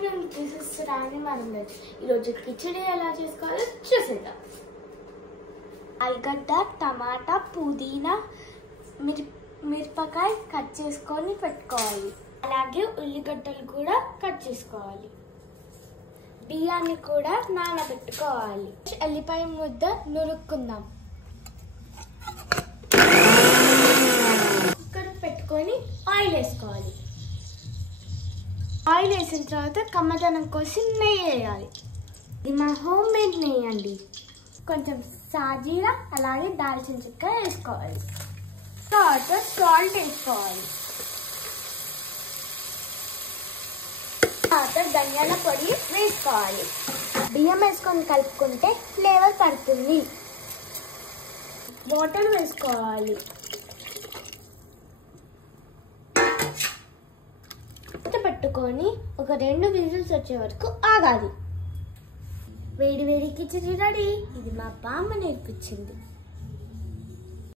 Friends, this is రాణి మరందర్. ఈరోజు కిచడీ ఎలా చేసుకోవాలో చూసేద్దాం. ఆలుగడ్డ, టమాటా, పుదీనా, మిరపకాయ కట్ చేసుకొని పెట్టుకోవాలి. అలాగే ఉల్లిగడ్డలు కూడా కట్ చేసుకోవాలి. బియ్యాన్ని కూడా నానబెట్టుకోవాలి. ఎల్లిపాయ ముద్ద నురుక్కుందాం. కుక్కర్ పెట్టుకొని ఆయిల్ వేసుకోవాలి. ఆయిల్ వేసిన తర్వాత కమ్మదనం కోసం నెయ్యి వేయాలి. ఇది మా హోమ్ మేడ్ నెయ్యి అండి. కొంచెం సాజీరా అలాగే దాల్చిన చెక్క వేసుకోవాలి. తర్వాత సాల్ట్ వేసుకోవాలి. తర్వాత ధనియాల పొడి వేసుకోవాలి. బియ్యం వేసుకొని కలుపుకుంటే ఫ్లేవర్ పడుతుంది. వాటర్ వేసుకోవాలి. పెట్టుకొని ఒక 2 విజిల్స్ వచ్చే వరకు ఆగాలి. వేడి వేడి కిచడీ రెడీ. ఇది మా బామ్మ నేర్పించింది.